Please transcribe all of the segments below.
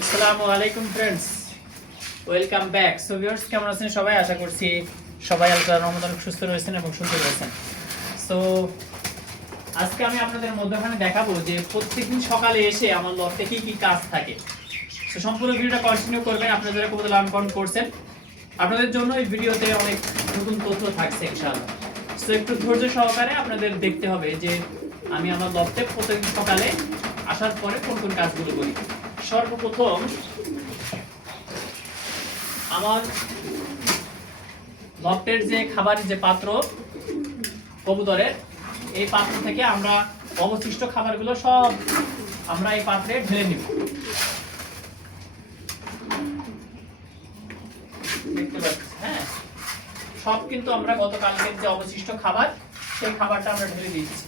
আসসালামু আলাইকুম friends, welcome back. So viewers, কেমন আছেন সবাই? আশা করছি সবাই আল্লাহর রহমতে অনেক সুস্থ রয়েছেন এবং সুন্দর রয়েছেন। সো আজকে আমি আপনাদের মধ্যখানে দেখাবো যে প্রত্যেকদিন সকালে এসে আমার লফটে কি কি কাজ থাকে। তো সম্পূর্ণ ভিডিওটা কন্টিনিউ করবেন। আপনারা যারা কবুতর লালন পালন করছেন, আপনাদের জন্য এই ভিডিওতে অনেক নতুন তথ্য থাকছে ইনশাআল্লাহ। সো একটু ধৈর্য সহকারে আপনাদের দেখতে হবে যে আমি আমার লফটে প্রত্যেকদিন সকালে আসার পরে কোন কোন কাজগুলো করি। সর্বপ্রথম আমার লফটের যে খাবারের যে পাত্র কবুতরের, এই পাত্র থেকে আমরা অবশিষ্ট খাবারগুলো সব আমরা এই পাত্রে ঢেলে নিব। দেখতে পাচ্ছি, হ্যাঁ, সব কিন্তু আমরা গতকালকের যে অবশিষ্ট খাবার, সেই খাবারটা আমরা ঢেলে দিচ্ছি।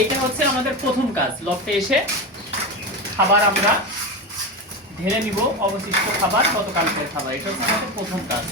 এইটা হচ্ছে আমাদের প্রথম কাজ। লফটে এসে খাবার আমরা ঢেলে নিব, অবশিষ্ট খাবার, গতকালকের খাবার। এটা হচ্ছে আমাদের প্রথম কাজ।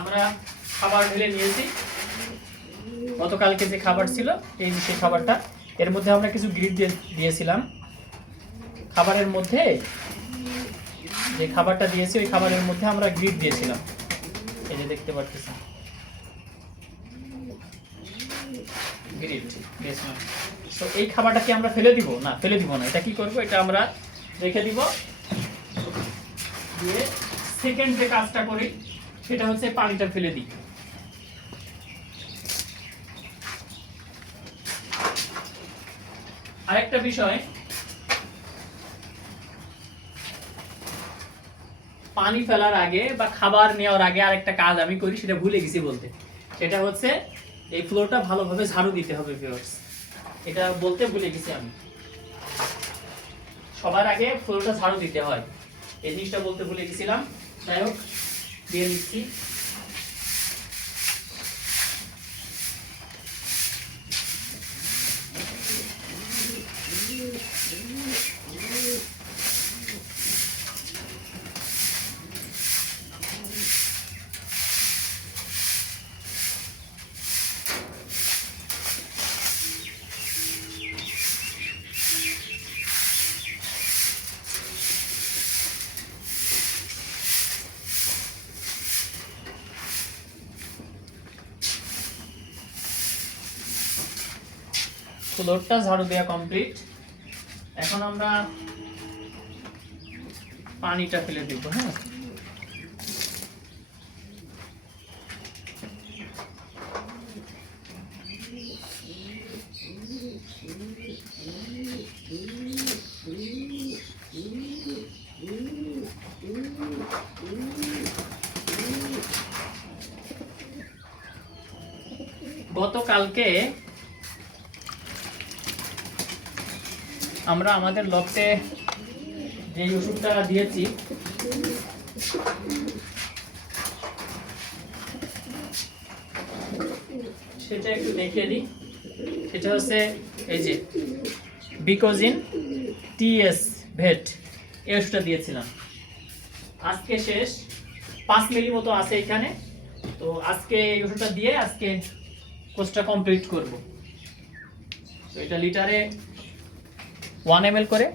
আমরা খাবার ঢেলে নিয়েছি, গতকালকে যে খাবার ছিল এই সেই খাবারটা। এর মধ্যে আমরা কিছু গ্রিড দিয়েছিলাম। খাবারের মধ্যে যে খাবারটা দিয়েছি, ওই খাবারের মধ্যে আমরা গ্রিড দিয়েছিলাম। এই যে দেখতে পাচ্ছেন, গ্রিড দিয়েছিলাম। তো এই খাবারটা কি আমরা ফেলে দিব? না, ফেলে দিব না। এটা কি করব, এটা আমরা রেখে দিব। দিয়ে সেকেন্ড যে কাজটা করি সেটা হচ্ছে পানিটা ফেলে দিই। আরেকটা বিষয়, পানি ফেলার আগে বা খাবার নেওয়ার আগে আরেকটা কাজ আমি করি, সেটা ভুলে গেছি বলতে। সেটা হচ্ছে এই ফ্লোরটা ভালোভাবে ঝাড়ু দিতে হবে ভিউয়ার্স। এটা বলতে ভুলে গেছি আমি। সবার আগে ফ্লোরটা ঝাড়ু দিতে হয়, এই জিনিসটা বলতে ভুলে গেছিলাম। যাই হোক, দিয়ে নিচ্ছি। ফ্লোরটা ঝাড়ু দেওয়া কমপ্লিট। এখন আমরা পানিটা ফেলে দিব। হ্যাঁ, গতকালকে আমরা আমাদের লফটে যে ওষুধটা দিয়েছি, সেটা একটু দেখিয়ে দিই। সেটা হচ্ছে এই যে বিকোজিন টিএস ভেট, এই ওষুধটা দিয়েছিলাম। আজকে শেষ, 5 মিলি মতো আছে এখানে। তো আজকে এই ওষুধটা দিয়ে আজকে কোর্সটা কমপ্লিট করব। তো এটা লিটারে 1 ml করে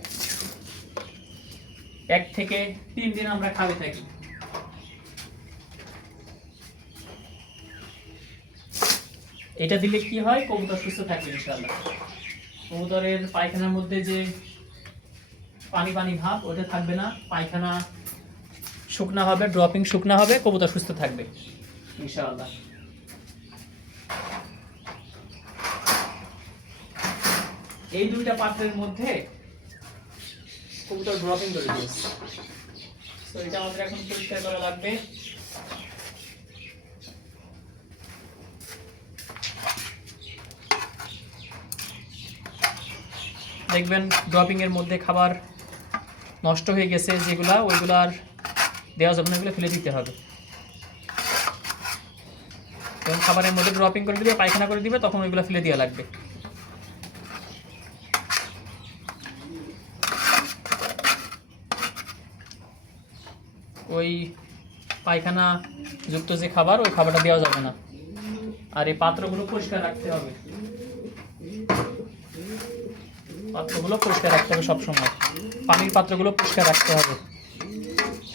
1 থেকে 3 দিন আমরা খাবে থাকি। এটা দিলে কি হয়, কবুতর সুস্থ থাকবে ইনশাআল্লাহ। কবুতরের পায়খানার মধ্যে যে পানি পানি ভাব ওটা থাকবে না, পায়খানা শুকনা হবে, ড্রপিং শুকনা হবে, কবুতর সুস্থ থাকবে ইনশাআল্লাহ। এই দুইটা পাত্রের মধ্যে কবুতর ড্রপিং করে দিয়েছে, তো এটা আমাদের এখন পরিষ্কার করা লাগবে। দেখবেন ড্রপিং এর মধ্যে খাবার নষ্ট হয়ে গেছে যেগুলা, ওইগুলো আর দেওয়া যাবে না, এগুলো ফেলে দিতে হবে। যখন খাবারের মধ্যে ড্রপিং করে দিবে, পায়খানা করে দিবে, তখন ওইগুলো ফেলে দেওয়া লাগবে। ওই পায়খানা যুক্ত যে খাবার, ওই খাবারটা দেওয়া যাবে না। আর এই পাত্রগুলো পরিষ্কার রাখতে হবে, পাত্রগুলো পরিষ্কার রাখতে হবে সবসময়। পানির পাত্রগুলো পরিষ্কার রাখতে হবে।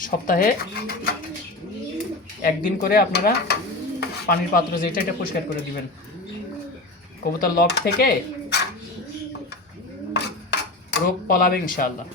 সপ্তাহে একদিন করে আপনারা পানির পাত্র যেটা, এটা পরিষ্কার করে দিবেন। কবুতর লক থেকে রোগ পলাবে ইনশাআল্লাহ।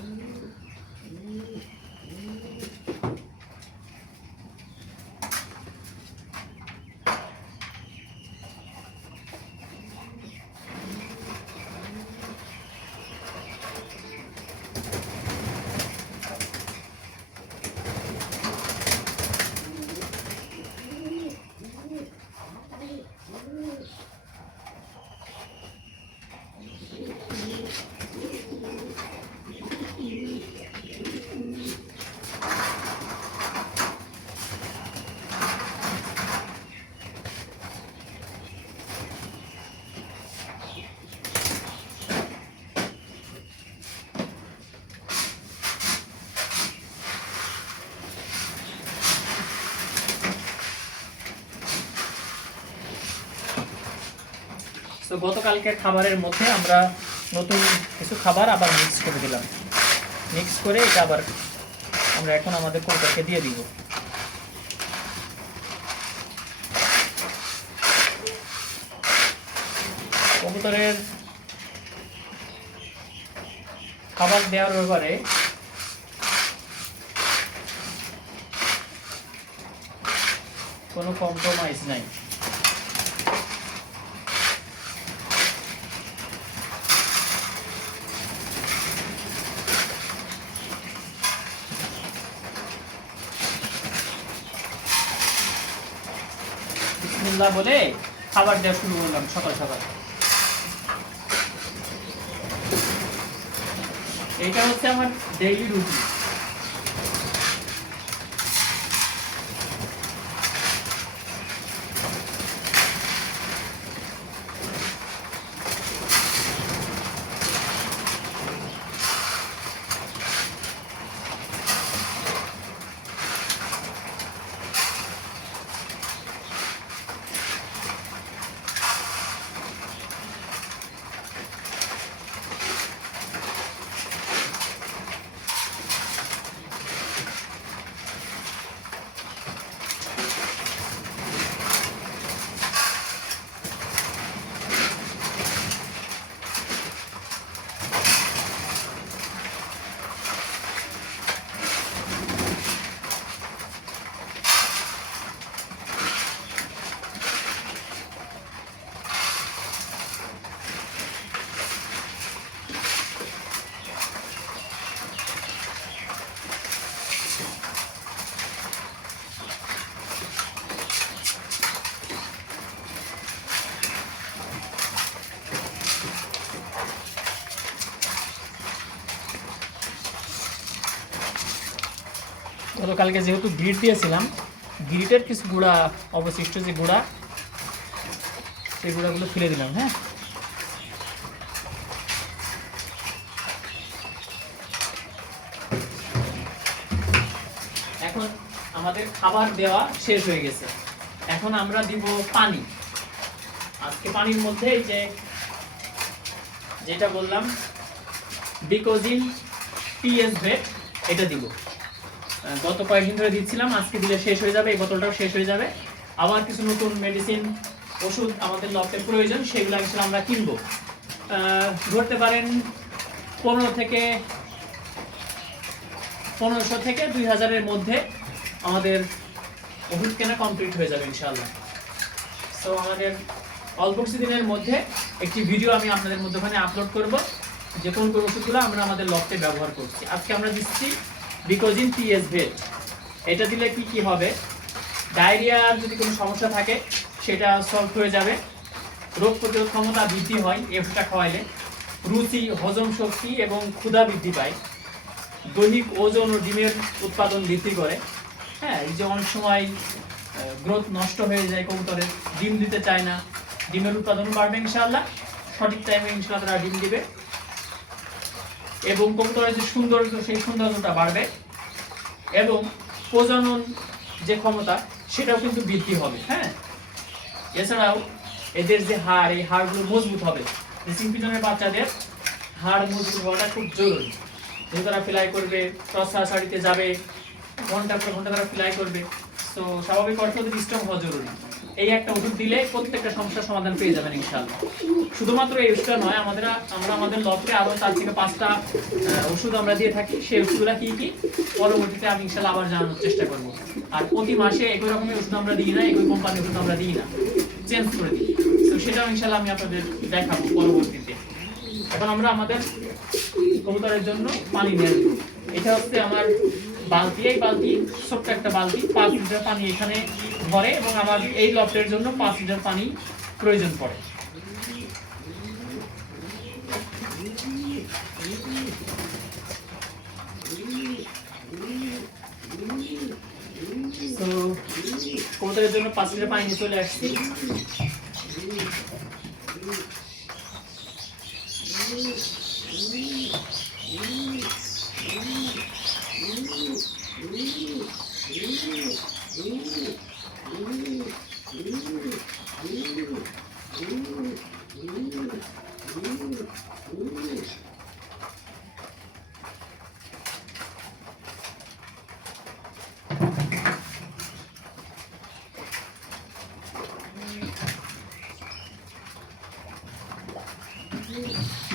তো গতকালকের খাবারের মধ্যে আমরা নতুন কিছু খাবার আবার মিক্স করে দিলাম। মিক্স করে এটা আবার আমরা এখন আমাদের কবুতরকে দিয়ে দিব। কবুতরের খাবার দেওয়ার ব্যাপারে কোনো কম্প্রোমাইজ নাই। বিসমিল্লাহ বলে খাবার দেওয়া শুরু করলাম সকাল সকাল। এইটা হচ্ছে আমার ডেইলি রুটিন। গতকালকে যেহেতু গ্রিট দিয়েছিলাম, গ্রিটের কিছু গুঁড়া অবশিষ্ট যে গুঁড়া, সেই গুঁড়াগুলো ফেলে দিলাম। হ্যাঁ, এখন আমাদের খাবার দেওয়া শেষ হয়ে গেছে। এখন আমরা দিব পানি। আজকে পানির মধ্যে এই যে যেটা বললাম বিকোজিন পিএস ভেট, এটা দিব। গত কয়েকদিন ধরে দিচ্ছিলাম, আজকে দিলে শেষ হয়ে যাবে, এই বোতলটাও শেষ হয়ে যাবে। আবার কিছু নতুন মেডিসিন ওষুধ আমাদের লটে প্রয়োজন সেগুলো ইনশাআল্লাহ আমরা কিনবো। ধরতে পারেন 1500 থেকে 2000-এর মধ্যে আমাদের ওষুধ কেনা কমপ্লিট হয়ে যাবে ইনশাআল্লাহ। সো আমাদের অল্প কিছুদিনের মধ্যে একটি ভিডিও আমি আপনাদের মধ্যখানে আপলোড করব যে কোন কোন ওষুধগুলো আমরা আমাদের লটে ব্যবহার করছি। আজকে আমরা দিচ্ছি বিকোজিন পিএস ভেট। এটা দিলে কি কি হবে, ডায়রিয়ার যদি কোনো সমস্যা থাকে সেটা সলভ হয়ে যাবে, রোগ প্রতিরোধ ক্ষমতা বৃদ্ধি হয় এই ওষুধটা খাওয়াইলে, রুচি, হজম শক্তি এবং ক্ষুধা বৃদ্ধি পায়, দৈহিক ওজন ও ডিমের উৎপাদন বৃদ্ধি করে। হ্যাঁ, এই যে অনেক সময় গ্রোথ নষ্ট হয়ে যায়, কবুতরের ডিম দিতে চায় না, ডিমের উৎপাদন বাড়বে ইনশাআল্লাহ, সঠিক টাইমে ইনশাআল্লাহ তারা ডিম দিবে এবং কবুতরের যে সৌন্দর্য সেই সৌন্দর্যটা বাড়বে এবং প্রজনন যে ক্ষমতা সেটাও কিন্তু বৃদ্ধি হবে। হ্যাঁ, এছাড়াও এদের যে হাড়, এই হাড়গুলো মজবুত হবে। রেসিং পিজনের বাচ্চাদের হাড় মজবুত হওয়াটা খুব জরুরি। যেহেতু তারা ফ্লাই করবে, টসাড়িতে যাবে, ঘন্টার পর ঘন্টা তারা ফ্লাই করবে, তো স্বাভাবিক অর্থে ওদের স্ট্রং হওয়া জরুরি। এই একটা ওষুধ দিলে প্রত্যেকটা সমস্যার সমাধান পেয়ে যাবেন ইনশাআল্লাহ। শুধুমাত্র এই ওষুধটা নয়, আমরা আমাদের লটে আরো 4 থেকে 5টা ওষুধ আমরা দিয়ে থাকি। সেই ওষুধগুলো কি কি পরবর্তীতে আমি ইনশাআল্লাহ আবার জানানোর চেষ্টা করব। আর প্রতি মাসে একই রকমের ওষুধ আমরা দিই না, একই কোম্পানির ওষুধ আমরা দিই না, চেঞ্জ করে দিই। তো সেটাও ইনশাআল্লাহ আমি আপনাদের দেখাবো পরবর্তীতে। এখন আমরা আমাদের কবুতরের জন্য পানি নিয়ে আসবো। এটা হচ্ছে আমার বালতি, এই বালতি ছোট্ট একটা বালতি, 5 লিটার পানি এখানে ভরে এবং আমার এই লটের জন্য 5 লিটার পানি প্রয়োজন পড়ে। তো কবুতরের জন্য 5 লিটার পানি নিয়ে চলে আসছি।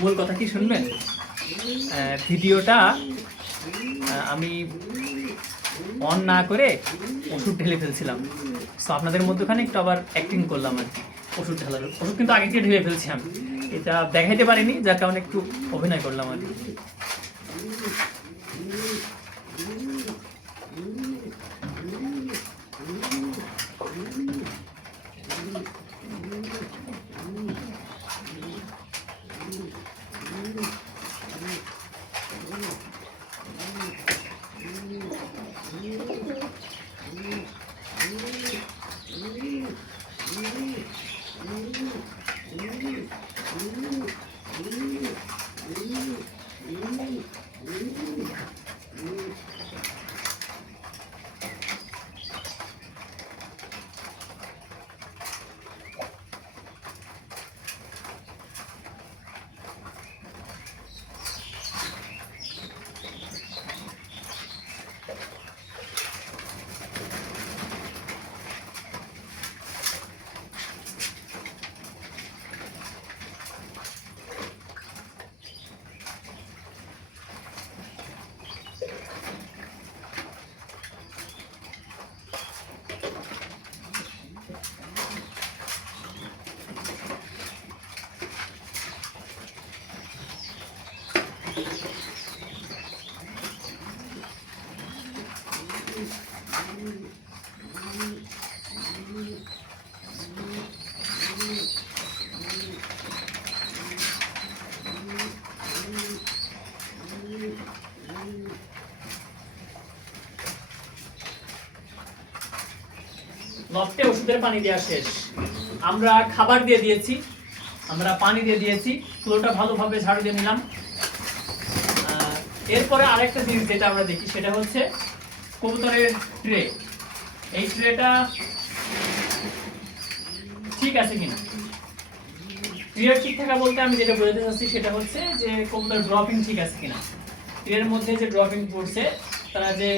মূল কথা কি শুনবেন, ভিডিওটা আমি অন না করে ওষুধ ঢেলে ফেলছিলাম। সো আপনাদের মধ্যখানে একটু আবার অ্যাক্টিং করলাম আর কি, ওষুধ ঢালার। ওষুধ কিন্তু আগে থেকে ঢেলে ফেলছি আমি, এটা দেখাইতে পারিনি, যার কারণে একটু অভিনয় করলাম আর কি। লফটে ওষুধের পানি দেওয়া শেষ, আমরা খাবার দিয়ে দিয়েছি, আমরা পানি দিয়ে দিয়েছি, ফ্লোটা ভালোভাবে ঝাড়ু দিয়ে নিলাম। এরপরে আরেকটা জিনিস যেটা আমরা দেখি সেটা হচ্ছে কবুতরের ট্রে। এই ট্রেটা ঠিক আছে কিনা। ট্রের ঠিক থাকা বলতে আমি যেটা বোঝাতে চাচ্ছি সেটা হচ্ছে যে কবুতর ড্রপিং ঠিক আছে কিনা। ট্রের মধ্যে যে ড্রপিং করছে, তারা যে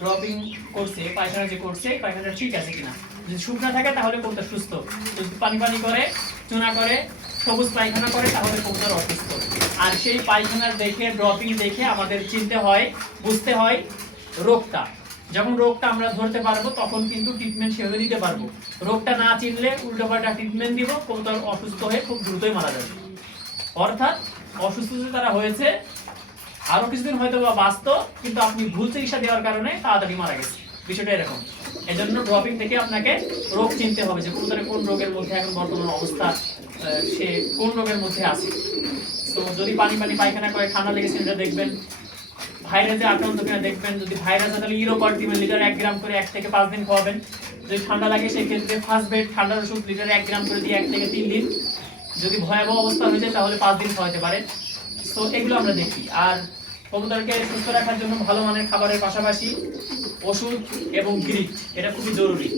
ড্রপিং করছে, পায়খানা যে করছে, পায়খানাটা ঠিক আছে কিনা। যদি শুকনা থাকে তাহলে কবুতর সুস্থ, যদি পানি পানি করে, চুনা করে, সবুজ পায়খানা করে তাহলে কবুতর অসুস্থ। আর সেই পায়খানার দেখে, ড্রপিং দেখে আমাদের চিনতে হয়, বুঝতে হয় রোগটা। যখন রোগটা আমরা ধরতে পারবো তখন কিন্তু ট্রিটমেন্ট সেভাবে দিতে পারবো। রোগটা না চিনলে উল্টোপাল্টা ট্রিটমেন্ট দিব, কবুতর অসুস্থ হয়ে খুব দ্রুতই মারা যাবে। অর্থাৎ অসুস্থ যে তারা হয়েছে, আরো কিছুদিন হয়তো বা বাঁচত, কিন্তু আপনি ভুল চিকিৎসা দেওয়ার কারণে তাড়াতাড়ি মারা গেছে। বিষয়টা এরকম। এজন্য ড্রপিং থেকে আপনাকে রোগ চিনতে হবে যে কবুতরের কোন রোগের মধ্যে এখন বর্তমান অবস্থা, সে কোন রোগের মধ্যে আছে। তো যদি পানি পানি পায়খানা করে, ঠান্ডা লেগেছে এটা দেখবেন, ভাইরাসে আক্রান্ত কিনা দেখবেন। যদি ভাইরাস হয় তাহলে ইউরোকর্টিমেল লিটার 1 গ্রাম করে 1 থেকে 5 দিন খাওয়াবেন। যদি ঠান্ডা লাগে সেই ক্ষেত্রে ফার্স্ট বেড ঠান্ডার ওষুধ লিটারে 1 গ্রাম করে দিয়ে 1 থেকে 3 দিন। যদি ভয়াবহ অবস্থা হয়ে যায় তাহলে 5 দিন খাওয়াতে পারেন। তো এগুলো আমরা দেখি। আর কবুতরকে সুস্থ রাখার জন্য ভালো মানের খাবারের পাশাপাশি ওষুধ এবং গ্রিট এটা খুবই জরুরি।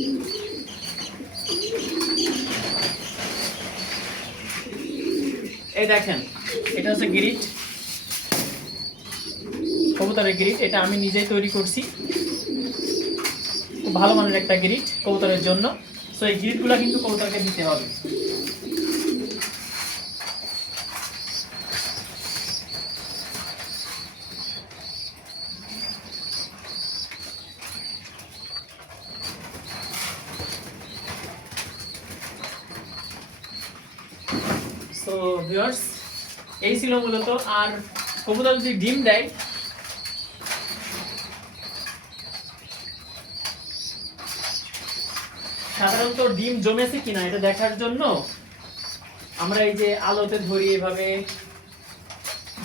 এই দেখেন, এটা হচ্ছে গ্রিট, কবুতরের গ্রিট। এটা আমি নিজেই তৈরি করছি, খুব ভালো মানের একটা গ্রিট কবুতরের জন্য। তো এই গ্রিটগুলো কিন্তু কবুতরকে দিতে হবে। তো ভিউয়ার্স, এই ছিল মূলত। আর কবুতর যদি ডিম দেয়, সাধারণত ডিম জমেছে কিনা এটা দেখার জন্য আমরা এই যে আলোতে ধরি এভাবে,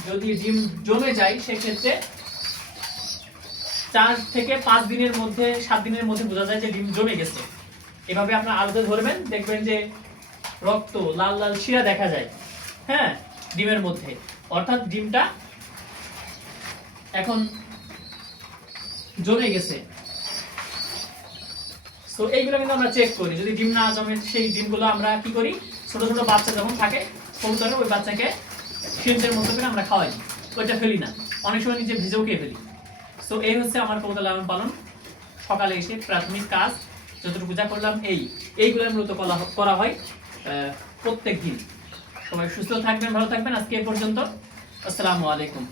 যদি ডিম জমে যায় সেক্ষেত্রে 4 থেকে 5 দিনের মধ্যে, 7 দিনের মধ্যে বোঝা যায় যে ডিম জমে গেছে। এভাবে আপনার আলোতে ধরবেন, দেখবেন যে রক্ত, লাল লাল শিরা দেখা যায়, হ্যাঁ, ডিমের মধ্যে। অর্থাৎ ডিমটা এখন জমে গেছে। তো এইগুলো কিন্তু আমরা চেক করি। যদি ডিম না জমে সেই ডিমগুলো আমরা কি করি, ছোট ছোট বাচ্চা যখন থাকে কবুতরের, ওই বাচ্চাকে সিরিঞ্জের মতো করে আমরা খাওয়াই, ওইটা ফেলি না, অনেক সময় নিজে ভিজেও খেয়ে ফেলি। তো এই হচ্ছে আমার কবুতর লালন পালন। সকালে এসে প্রাথমিক কাজ যতটুকু যা করলাম এইগুলোর মূলত করা হয় প্রত্যেক দিন। সবাই সুস্থ থাকবেন, ভালো থাকবেন। আজকে এ পর্যন্ত। আসসালামু আলাইকুম।